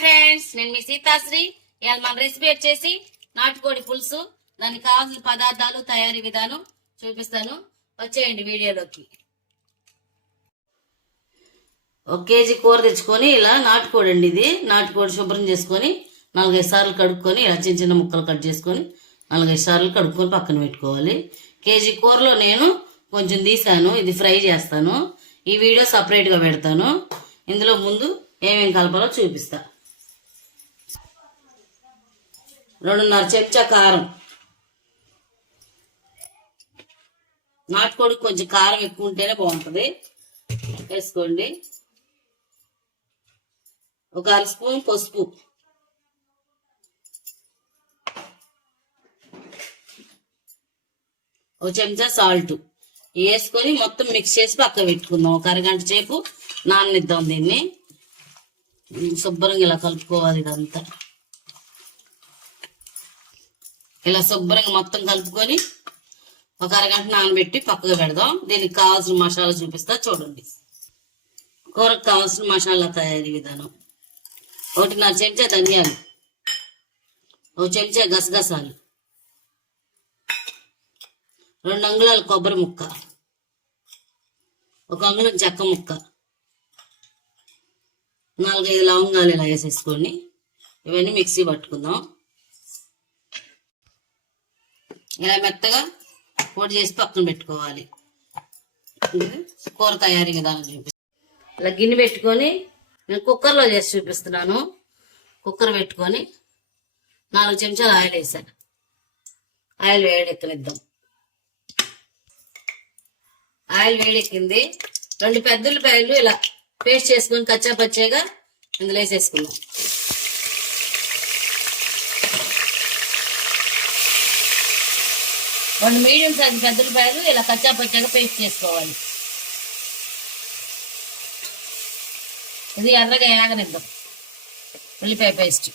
Friends, నేను మీ సీతాశ్రీ. ఇవాళ మన రెసిపీ వచ్చేసి నాటుకోడి పులుసు. దానికి కావాల్సిన పదార్థాలు, తయారీ విధానం చూపిస్తాను. వచ్చేయండి వీడియోలోకి. 1 కేజీ కూర తెచ్చుకొని ఇలా నాటుకోడి అండి, ఇది నాటుకోడి శుభ్రం చేసుకొని 4-5 సార్లు కడుక్కొని ఇలా చిన్న చిన్న ముక్కలు కట్ చేసుకొని 4-5 సార్లు కడుక్కొని పక్కన పెట్టుకోవాలి. కేజీ కూరలో నేను కొంచెం తీసాను, ఇది ఫ్రై చేస్తాను. ఈ వీడియో సపరేట్గా పెడతాను. ఇందులో ముందు ఏమేమి కలపాలో చూపిస్తా. 2.5 చెంచా కారం. నాటుకోడి కొంచెం కారం ఎక్కువ ఉంటేనే బాగుంటుంది, వేసుకోండి. 1 అర స్పూన్ పసుపు, 1 చెంచా సాల్ట్ వేసుకొని మొత్తం మిక్స్ చేసి పక్క పెట్టుకుందాం. 1 అరగంట సేపు నాననిద్దాం. దీన్ని శుభ్రంగా ఇలా కలుపుకోవాలి. ఇదంతా ఇలా శుభ్రంగా మొత్తం కలుపుకొని 1 అరగంట నానబెట్టి పక్కగా పెడదాం. దీనికి కావాల్సిన మసాలా చూపిస్తా చూడండి. కూరకు కావాల్సిన మసాలా తయారీ విధానం: 1.5 చెంచా ధనియాలు, 1 చెంచా గసగసాలు, 2 అంగుళాల కొబ్బరి ముక్క, 1 అంగుళం చెక్క ముక్క, 4-5 లవంగాలు ఇలా వేసేసుకోండి. ఇవన్నీ మిక్సీ పట్టుకుందాం. ఇలా మెత్తగా పొడి చేసి పక్కన పెట్టుకోవాలి. కూర తయారీ విధానం చూపిస్తాను. ఇలా గిన్నె పెట్టుకొని నేను కుక్కర్లో చేసి చూపిస్తున్నాను. కుక్కర్ పెట్టుకొని 4 చెంచాలు ఆయిల్ వేసాను. ఆయిల్ వేడెక్కనిద్దాం. ఆయిల్ వేడెక్కింది. 2 పెద్ద ఉల్లిపాయలు ఇలా పేస్ట్ చేసుకొని కచ్చా పచ్చేగా ఇందులో వేసేసుకుందాం. రెండు మీడియం సైజు పెద్ద ఉల్లిపాయలు ఇలా కచ్చా పచ్చాగా పేస్ట్ చేసుకోవాలి. ఇది ఎర్రగా ఏగనిద్దాం. ఉల్లిపాయ పేస్ట్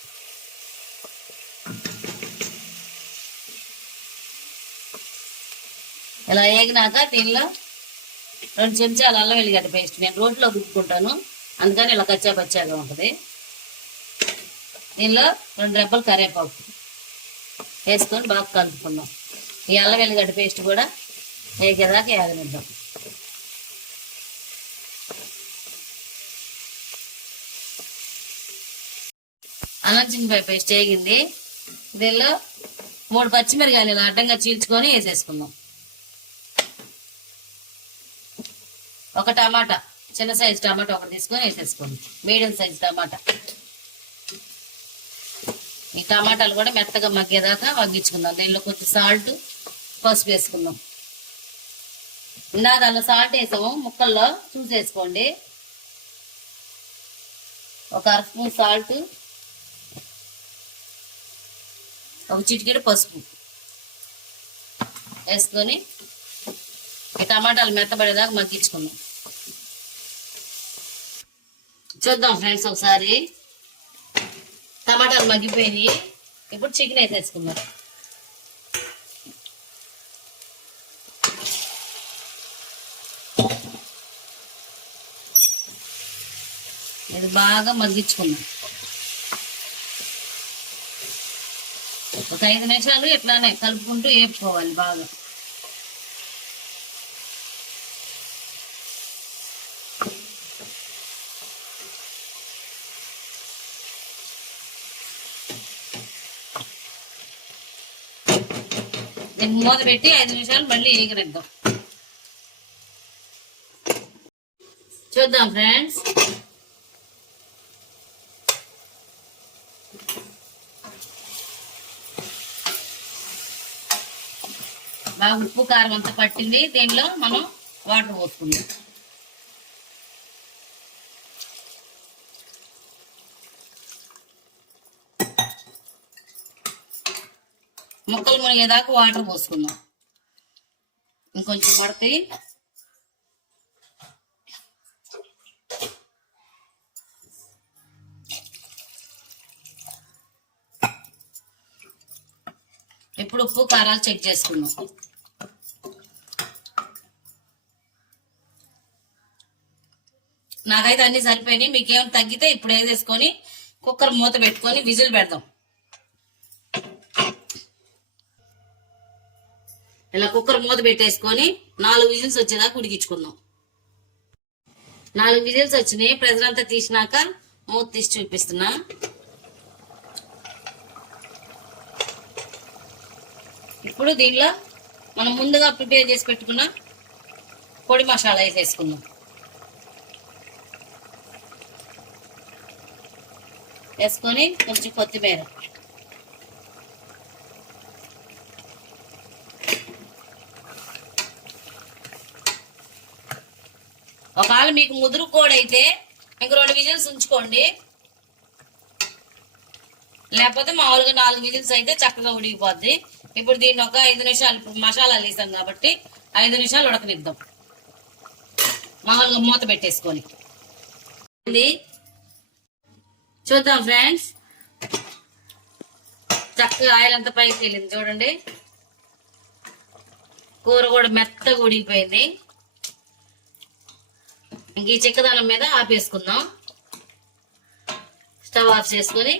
ఇలా ఏగినాక దీనిలో 2 చెంచాలు అల్లం వెల్లిగడ్డ పేస్ట్. నేను రోట్లో దుక్కుకుంటాను, అందుకని ఇలా కచ్చా పచ్చాగా ఉంటుంది. దీనిలో 2 రెబ్బలు కరివేపాకు వేసుకొని బాగా కలుపుకుందాం. ఈ అల్లం వెల్లిగడ్డ పేస్ట్ కూడా ఏగేదాకా ఏగనిద్దాం. అల్లం చిన్నపాయ పేస్ట్ వేగింది. దీనిలో 3 పచ్చిమిరకాయలు ఇలా అడ్డంగా చీల్చుకొని వేసేసుకుందాం. 1 టమాటా, చిన్న సైజు టమాటా 1 తీసుకొని వేసేసుకోండి. మీడియం సైజు టమాటా. ఈ టమాటాలు కూడా మెత్తగా మగ్గేదాకా మగ్గించుకుందాం. దీనిలో కొంచెం సాల్ట్, పసుపు వేసుకుందాం. దానిలో సాల్ట్ వేసాము, ముక్కల్లో చూసేసుకోండి. 1 అర స్పూన్ సాల్ట్, 1 చిటికెడు పసుపు వేసుకొని ఈ టమాటాలు మెత్తబడేదాకా మగ్గించుకుందాం. చూద్దాం ఫ్రెండ్స్ ఒకసారి. టమాటాలు మగ్గిపోయినాయి. ఇప్పుడు చికెన్ వేసేసుకుందాం. ఇది బాగా మగ్గించుకుందాం. ఒక 5 నిమిషాలు ఇట్లానే కలుపుకుంటూ వేపుకోవాలి బాగా. దీన్ని మూత పెట్టి 5 నిమిషాలు మళ్ళీ వేగనిద్దాం. చూద్దాం ఫ్రెండ్స్. బాగా ఉప్పు కారం అంతా పట్టింది. దీనిలో మనం వాటర్ పోసుకుందాం. ముక్కలు మునిగేదాకా వాటర్ పోసుకుందాం. ఇంకొంచెం పడతాయి. ఇప్పుడు ఉప్పు కారాలు చెక్ చేసుకుందాం. నాకైతే అన్ని సరిపోయినాయి. మీకేమైనా తగ్గితే ఇప్పుడు వేసేసుకొని కుక్కర్ మూత పెట్టుకొని విజిల్ పెడదాం. ఇలా కుక్కర్ మూత పెట్టేసుకొని 4 విజిల్స్ వచ్చేదాకా ఉడికించుకుందాం. 4 విజిల్స్ వచ్చినాయి. ప్రెజర్ అంతా తీసినాక మూత తీసి చూపిస్తున్నా. ఇప్పుడు దీనిలో మనం ముందుగా ప్రిపేర్ చేసి పెట్టుకున్న పొడి మసాలా వేసేసుకుందాం. వేసుకొని కొంచెం కొత్తిమీర, ఒకవేళ మీకు ముదురు కోడైతే ఇంక 2 విజిల్స్ ఉంచుకోండి, లేకపోతే మామూలుగా 4 విజిల్స్ అయితే చక్కగా ఉడికిపోద్ది. ఇప్పుడు దీన్ని ఒక 5 నిమిషాలు, ఇప్పుడు మసాలాలు వేసాం కాబట్టి 5 నిమిషాలు ఉడకనిద్దాం. మామూలుగా మూత పెట్టేసుకొని చూద్దాం ఫ్రెండ్స్. చక్కగా ఆయిల్ అంతా పైకి వెళ్ళింది చూడండి. కూర కూడా మెత్తగా ఉడికిపోయింది. ఇంక ఈ చిక్కదనం మీద ఆపేసుకుందాం. స్టవ్ ఆఫ్ చేసుకొని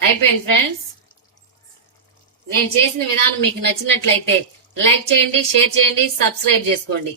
అయిపోయింది ఫ్రెండ్స్. నేను చేసిన విధానం మీకు నచ్చినట్లయితే లైక్ చేయండి, షేర్ చేయండి, సబ్స్క్రైబ్ చేసుకోండి.